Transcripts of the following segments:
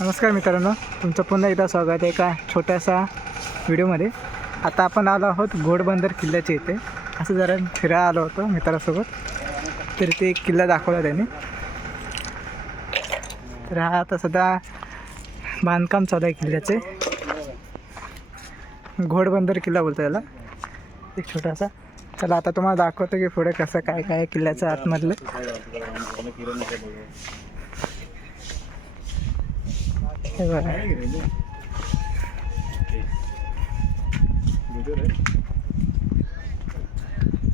नमस्कार मित्रांनो, तुमचं पुन्हा एकदा स्वागत आहे एका छोट्याशा व्हिडिओमध्ये. आता आपण आलो आहोत घोडबंदर किल्ल्याच्या इथे. असं जरा फिरायला आलो होतो मित्रासोबत, तर ते एक किल्ला दाखवला त्यांनी. तर हा आता सध्या बांधकाम चालू आहे किल्ल्याचे. घोडबंदर किल्ला बोलतो त्याला, एक छोटासा. चला आता तुम्हाला दाखवतो की पुढे कसं काय काय किल्ल्याचं आतमधलं. हे बघा, हे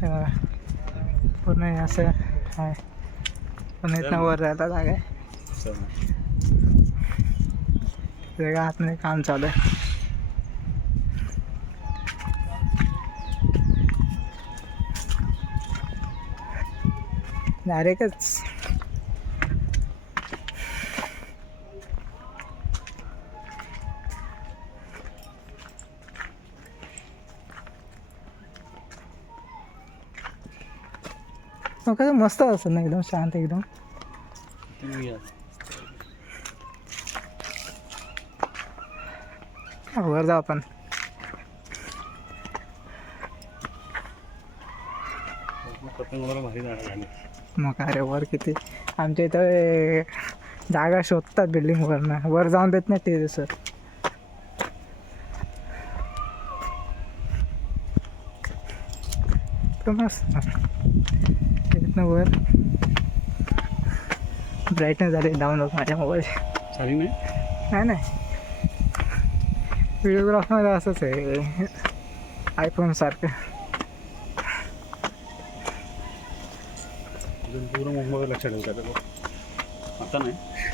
बघा पूर्ण हे असं आहे. पण इथनं वर जायला जागा आहे. सगळं आतमध्ये काम चालू आहे. डायरेक्टच कसं मस्त असं ना, एकदम शांत एकदम. वर जाऊ आपण. मग काय रे, वर किती आमच्या इथं जागा शोधतात बिल्डिंग वरनं, वर जाऊन देत नाही ते दिवस. मस्त इथनं वर ब्राईटनेस झाली डाऊन होत माझ्या मोबाईल. नाही नाही, व्हिडिओग्राफमध्ये असंच आहे आयफोन सारखं. लक्षात ठेवतात आता नाही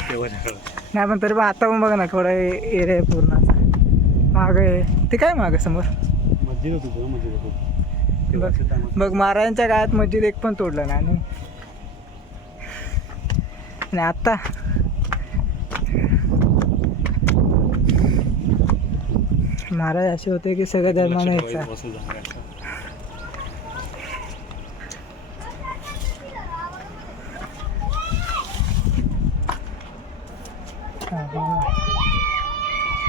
तेव्हा नाही, पण तरी पण आता पण बघा ना थोडा एरिया आहे पूर्ण असा. मागं आहे ते, काय मागं समोर मस्जिद होती ना, मस्जिद होती. बघ महाराजांच्या काळात मस्जिद एक पण तोडलं नाही. आणि आत्ता महाराज असे होते की सगळ्या धर्माने यायचा.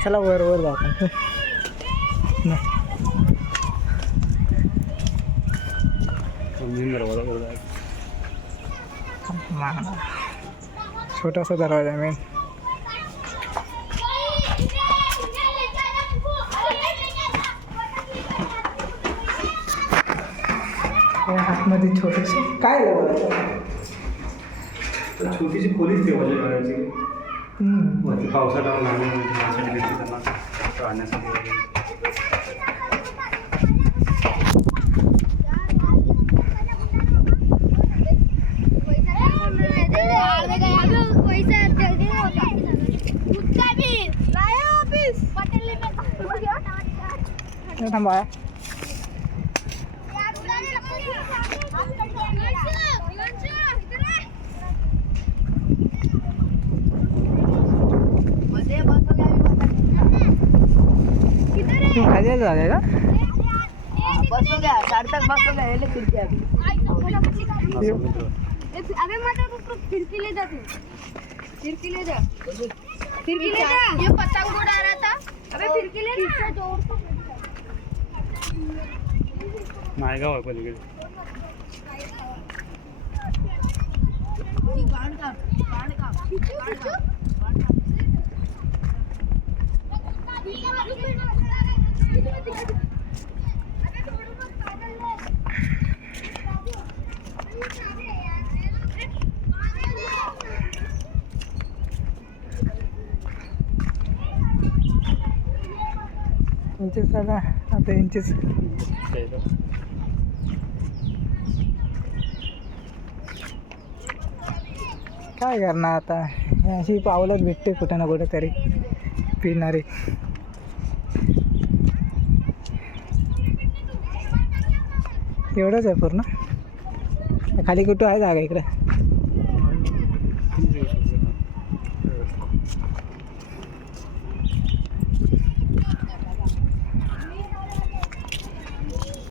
चला वर वर जातो. छोटासा दरवाजा मेन. आतमध्ये छोटीशी काय छोटीशी खोलीच ठेवायची पावसाळ्यात राहण्यासाठी. थांबा खाली झाले का? बसो क्या साढ़े तक बसो क्या ये ले खिड़की अभी. अबे मत खिड़की ले जा, तू खिड़की ले जा, खिड़की ले जा. ये पतंग उड़ा रहा था. अबे खिड़की ले जा. नायगाव आहे पलीकडे. इंचेस झाला आता. इंचेस काय करणार आता, अशी पावलंच भेटते कुठं ना कुठं तरी पिणारी. एवढंच आहे पूर्ण. खाली कुठं आहे जागा इकडं.